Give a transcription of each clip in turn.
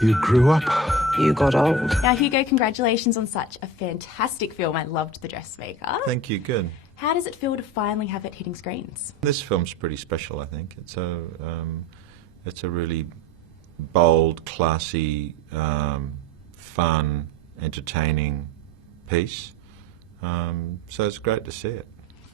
You grew up. You got old. Now, Hugo, congratulations on such a fantastic film. I loved The Dressmaker. Thank you, good. How does it feel to finally have it hitting screens? This film's pretty special, I think. It's a really bold, classy, fun, entertaining piece. So it's great to see it.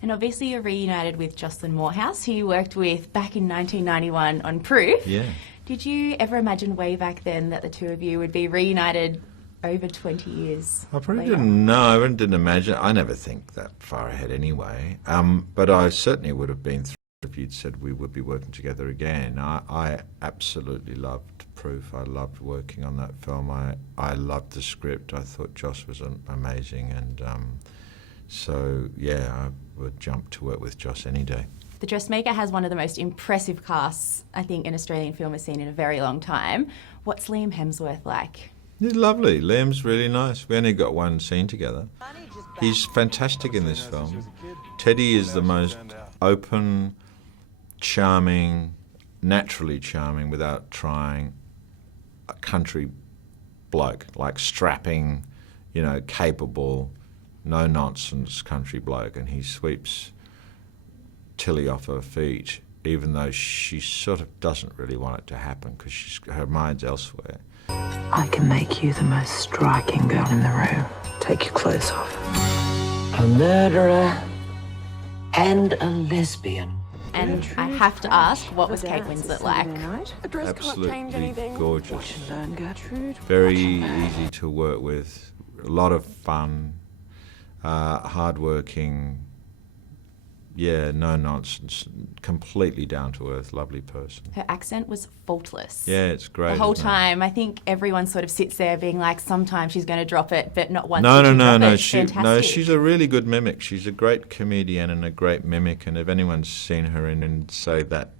And obviously you're reunited with Jocelyn Moorhouse, who you worked with back in 1991 on Proof. Yeah. Did you ever imagine way back then that the two of you would be reunited over 20 years I probably later? didn't know. I didn't imagine. I never think that far ahead anyway. But I certainly would have been thrilled if you'd said we would be working together again. I absolutely loved Proof. I loved working on that film. I loved the script. I thought Joss was amazing, and so yeah, I would jump to work with Joss any day. The Dressmaker has one of the most impressive casts I think an Australian film has seen in a very long time. What's Liam Hemsworth like? He's lovely. Liam's really nice. We only got one scene together. He's fantastic in this film. Teddy is the most open, charming, naturally charming without trying, a country bloke, like strapping, capable, no-nonsense country bloke, and he sweeps Tilly off her feet, even though she sort of doesn't really want it to happen because her mind's elsewhere. I can make you the most striking girl in the room. Take your clothes off. A murderer and a lesbian. And I have to ask, what was Kate Winslet like? Absolutely gorgeous. Very easy to work with, a lot of fun, hard-working, no nonsense, completely down-to-earth, lovely person. Her accent was faultless. Yeah, it's great. The whole time, I think everyone sort of sits there being like, sometimes she's going to drop it, but not once. No. Fantastic. She's a really good mimic. She's a great comedian and a great mimic. And if anyone's seen her in say that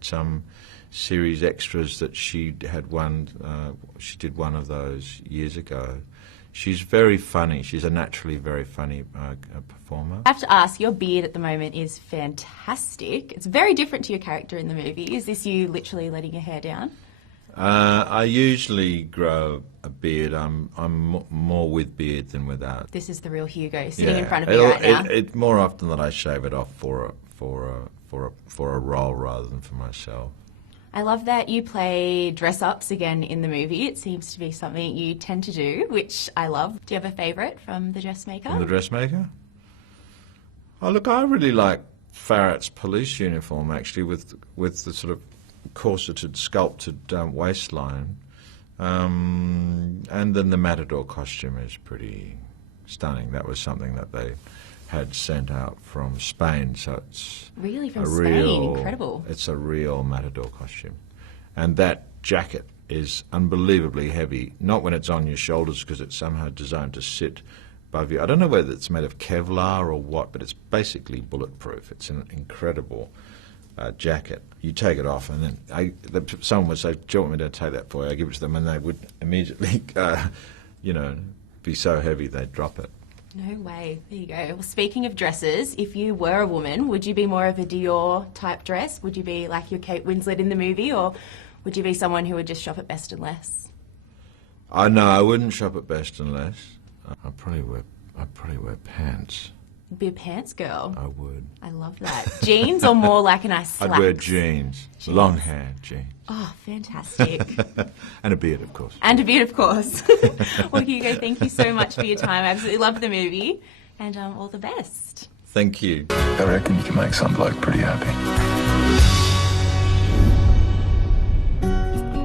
series Extras that she had won, she did one of those years ago. She's very funny. She's a naturally very funny performer. I have to ask, your beard at the moment is fantastic. It's very different to your character in the movie. Is this you literally letting your hair down? I usually grow a beard. I'm more with beard than without. This is the real Hugo sitting in front of me right now. It's more often that I shave it off for a role rather than for myself. I love that you play dress-ups again in the movie. It seems to be something you tend to do, which I love. Do you have a favourite from The Dressmaker? From The Dressmaker? Oh, look, I really like Farrett's police uniform, actually, with the sort of corseted, sculpted waistline. And then the matador costume is pretty stunning. That was something that they had sent out from Spain, so it's really from Spain. Incredible. It's a real matador costume, and that jacket is unbelievably heavy. Not when it's on your shoulders because it's somehow designed to sit above you. I don't know whether it's made of Kevlar or what, but it's basically bulletproof. It's an incredible jacket. You take it off, and then someone would say, "Do you want me to take that for you?" I give it to them, and they would immediately, be so heavy they'd drop it. No way. There you go. Well, speaking of dresses, if you were a woman, would you be more of a Dior type dress? Would you be like your Kate Winslet in the movie, or would you be someone who would just shop at Best and Less? No, I wouldn't shop at Best and Less. I'd probably wear pants. You'd be a pants girl. I would. I love that. Jeans or more like a nice slacks? I'd wear jeans. Long hair jeans. Oh, fantastic. And a beard, of course. And a beard, of course. Well, Hugo, thank you so much for your time. I absolutely love the movie, and all the best. Thank you. I reckon you can make some bloke pretty happy.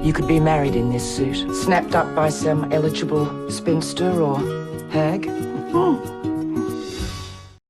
You could be married in this suit, snapped up by some eligible spinster or hag.